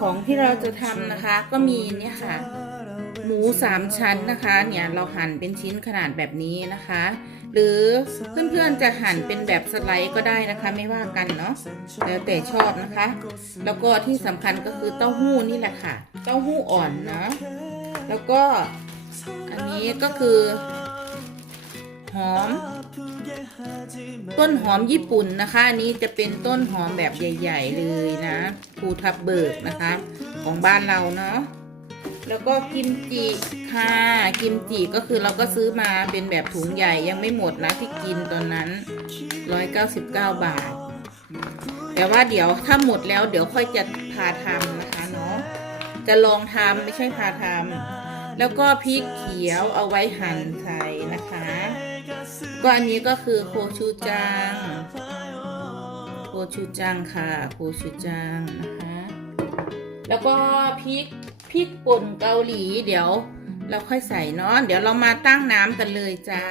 ของที่เราจะทำนะคะ ก็มีเนี่ยค่ะ หมูสามชั้นนะคะ เนี่ยเราหั่นเป็นชิ้นขนาดแบบนี้นะคะ หรือเพื่อนๆจะหั่นเป็นแบบสไลด์ก็ได้นะคะ ไม่ว่ากันเนาะแล้วแต่ชอบนะคะ แล้วก็ที่สำคัญก็คือเต้าหู้นี่แหละค่ะ เต้าหู้อ่อนนะแล้วก็อันนี้ก็คือหอม ต้นหอมญี่ปุ่นนะคะอันนี้จะเป็นต้นหอมแบบใหญ่ ๆ เลยนะภูทับเบิกนะคะ ของบ้านเราเนาะแล้วก็กิมจิค่ะกิมจิก็คือเราก็ซื้อมาเป็นแบบถุงใหญ่ยังไม่หมดนะที่กินตอนนั้น 199 บาท แต่ว่าเดี๋ยวถ้าหมดแล้วเดี๋ยวค่อยจะพาทำนะคะเนาะจะลองทำไม่ใช่พาทำแล้วก็พริกเขียวเอาไว้หั่นใส่ ก็อันนี้ก็คือโคชูจัง โคชูจังค่ะ โคชูจังนะคะ แล้วก็พริกพริกป่นเกาหลีเดี๋ยว เราค่อยใส่เนาะเดี๋ยวเรามาตั้งน้ำกันเลยจ้า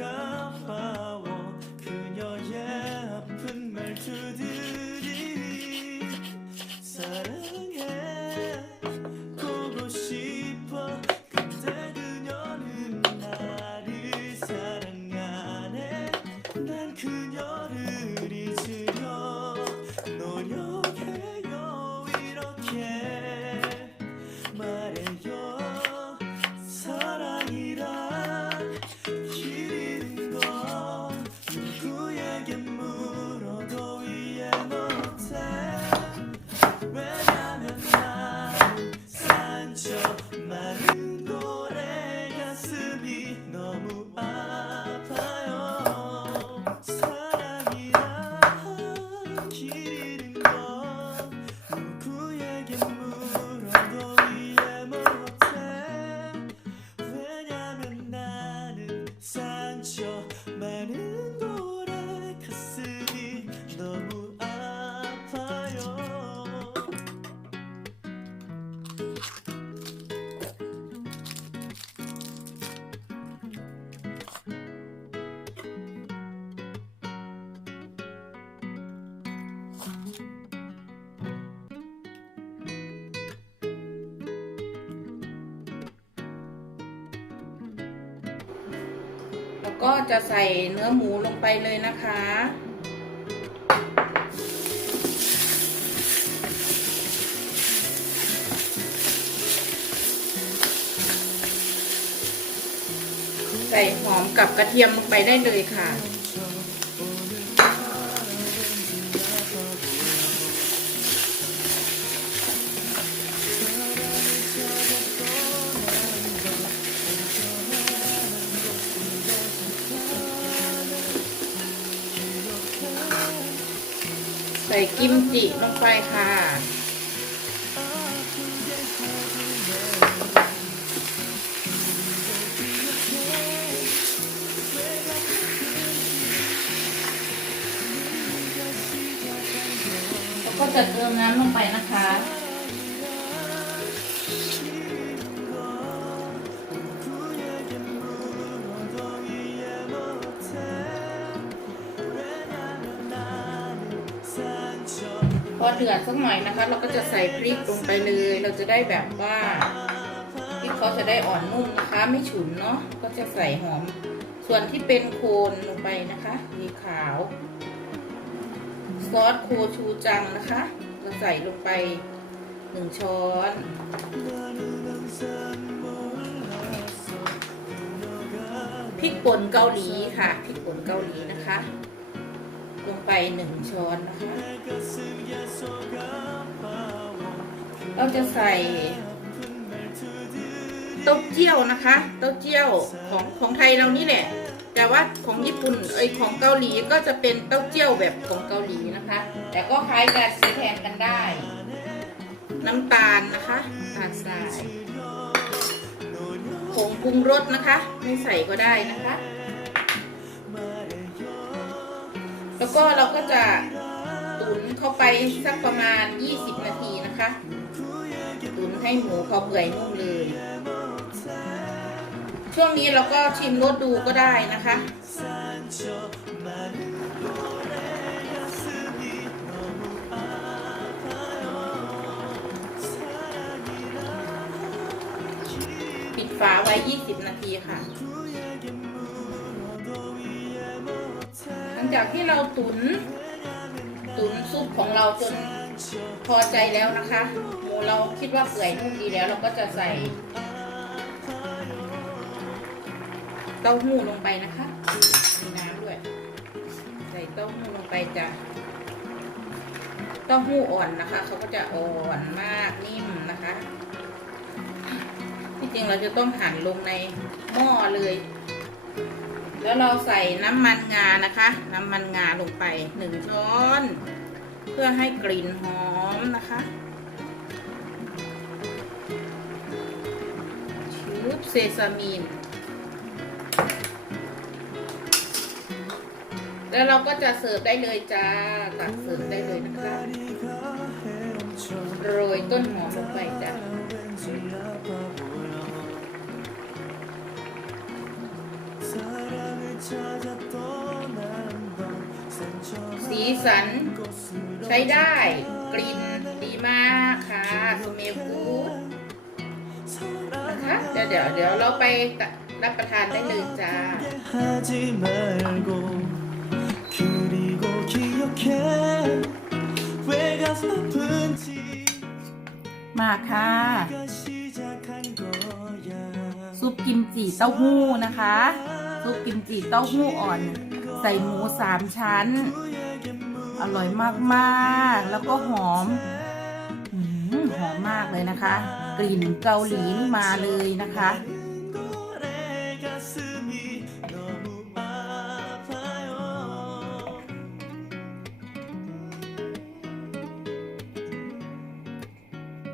가 ก็จะใส่เนื้อหมูลงไปเลยนะคะ ใส่หอมกับกระเทียมลงไปได้เลยค่ะ กิมจิลงไปค่ะ แล้วก็จะเติมน้ำลงไปนะคะ พอเดือดสักหน่อยนะคะ เราก็จะใส่พริกลงไปเลย เราจะได้แบบว่าพริกเขาจะได้อ่อนนุ่มนะคะ ไม่ฉุนเนาะก็จะใส่หอม ส่วนที่เป็นโคนลงไปนะคะสีขาวซอสโคชูจังนะคะเราใส่ลงไปหนึ่งช้อนพริกป่นเกาหลีค่ะพริกป่นเกาหลีนะคะ ลงไปหนึ่งช้อนนะคะ เราจะใส่เต้าเจี้ยวนะคะ เต้าเจี้ยวของของไทยเรานี่แหละ แต่ว่าของญี่ปุ่นเอ้ยของเกาหลีก็จะเป็นเต้าเจี้ยวแบบของเกาหลีนะคะ แต่ก็คล้ายกันซื้อแทนกันได้ น้ำตาลนะคะตาลทรายผงปรุงรสนะคะ ไม่ใส่ก็ได้นะคะ แล้วก็เราก็จะตุ๋นเข้าไปสักประมาณ 20 นาทีนะคะตตุ๋นให้หมูเขาเปื่อยนุ่มเลย ช่วงนี้เราก็ชิมรสดูก็ได้นะคะปิดฝาไว้ 20 นาทีค่ะ จากที่เราตุน ตุนซุปของเราจนพอใจแล้วนะคะหมูเราคิดว่าเปื่อยนุ่มดีแล้ว เราก็จะใส่เต้าหู้ลงไปนะคะมีน้ำด้วย ใส่เต้าหู้ลงไปจะเต้าหู้อ่อนนะคะเขาก็จะอ่อนมากนิ่มนะคะที่จริงเราจะต้องหั่นลงในหม้อเลย แล้วเราใส่น้ำมันงานะคะ น้ำมันงาลงไปหนึ่งช้อน เพื่อให้กลิ่นหอมนะคะชุบเซซามินแล้วเราก็จะเสิร์ฟได้เลยจ้าตักเสิร์ฟได้เลยนะคะโรยต้นหอมลงไปจ้า สีสัน ใช้ได้ กลิ่นดีมากค่ะโซเมกูดนะคะเดี๋ยวเดี๋ยวเราไปรับประทานได้เลยจ้า มาค่ะ ซุปกิมจิเต้าหู้นะคะ ซุปกิมจิเต้าหู้อ่อน ใส่หมูสามชั้น อร่อยมากๆ แล้วก็หอมหอมมากเลยนะคะ กลิ่นเกาหลีมาเลยนะคะ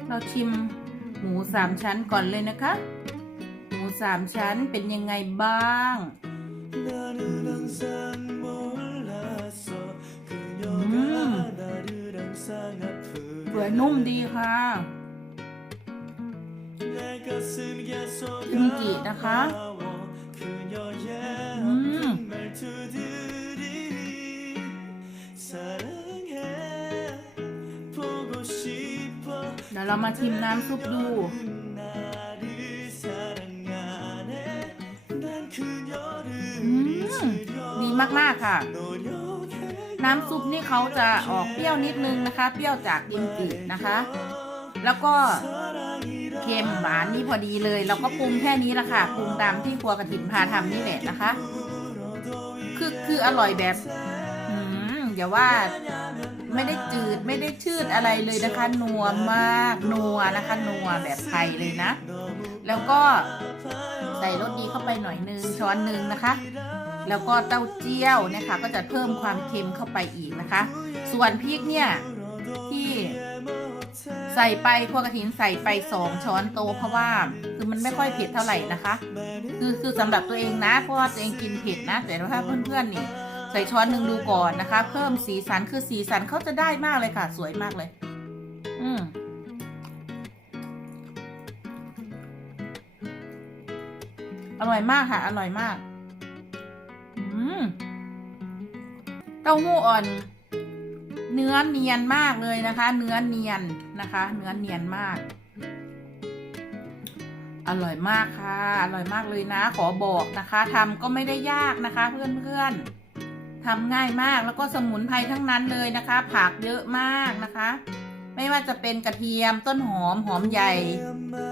เราชิมหมูสามชั้นก่อนเลยนะคะ หมูสามชั้นเป็นยังไงบ้างเปื่อยนุ่มดีค่ะกิมจินะคะอืมเดี๋ยวเรามาชิมน้ำซุปดู มาก ๆ ค่ะ น้ำซุปนี่เขาจะออกเปรี้ยวนิดนึงนะคะ เปรี้ยวจากดิมจีนะคะ แล้วก็เค็มหวานนี่พอดีเลย เราก็ปรุงแค่นี้ละค่ะปรุงตามที่ครัวกระถินพาทำนี่แหละนะคะ คือคืออร่อยแบบอย่าว่าไม่ได้จืดไม่ได้ชืดอะไรเลยนะคะ นัวมากนัวนะคะ นัวแบบไทยเลยนะ แล้วก็ใส่รสดีเข้าไปหน่อยนึงช้อนนึงนะคะ แล้วก็เต้าเจี้ยวนะคะ ก็จะเพิ่มความเค็มเข้าไปอีกนะคะ ส่วนพริกเนี่ยที่ใส่ไปพวกกระถินใส่ไปสองช้อนโต๊ะเพราะว่าคือมันไม่ค่อยเผ็ดเท่าไหร่นะคะ คือคือสำหรับตัวเองนะเพราะว่าตัวเองกินเผ็ดนะ แต่ถ้าเพื่อนๆนี่ใส่ช้อนหนึ่งดูก่อนนะคะ เพิ่มสีสันคือสีสันเขาจะได้มากเลยค่ะ สวยมากเลย อืมอร่อยมากค่ะ อร่อยมาก เต้าหู้อ่อน เนื้อเนียนมากเลยนะคะ เนื้อเนียนนะคะ เนื้อเนียนมาก อร่อยมากค่ะ อร่อยมากเลยนะ ขอบอกนะคะทำก็ไม่ได้ยากนะคะ เพื่อนๆทำง่ายมากแล้วก็สมุนไพรทั้งนั้นเลยนะคะ ผักเยอะมากนะคะ ไม่ว่าจะเป็นกระเทียมต้นหอมหอมใหญ่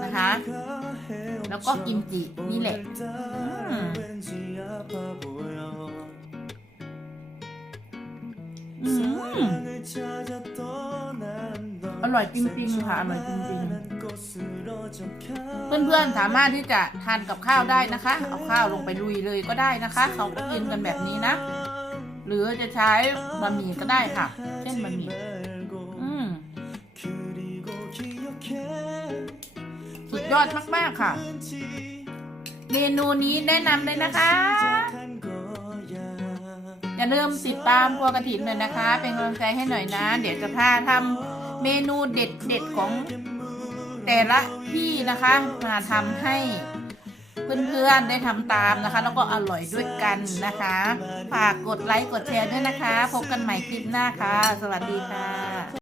นะคะ แล้วก็กิมจินี่แหละ อืมอืมอร่อยจริงๆค่ะอร่อยจริงๆ เพื่อนๆสามารถที่จะทานกับข้าวได้นะคะ เอาข้าวลงไปลุยเลยก็ได้นะคะ เขาก็กินกันแบบนี้นะ หรือจะใช้บะหมี่ก็ได้ค่ะ เช่นบะหมี่อืมสุดยอดมากๆค่ะ เมนูนี้แนะนำเลยนะคะ อย่าลืมติดตามครัวกระถินหน่อยนะคะ เป็นกำลังใจให้หน่อยนะ เดี๋ยวจะพาทำเมนูเด็ดเด็ดของแต่ละที่นะคะมาทำให้เพื่อนๆได้ทำตามนะคะ แล้วก็อร่อยด้วยกันนะคะ ฝากกดไลค์กดแชร์ด้วยนะคะ พบกันใหม่คลิปหน้าค่ะ สวัสดีค่ะ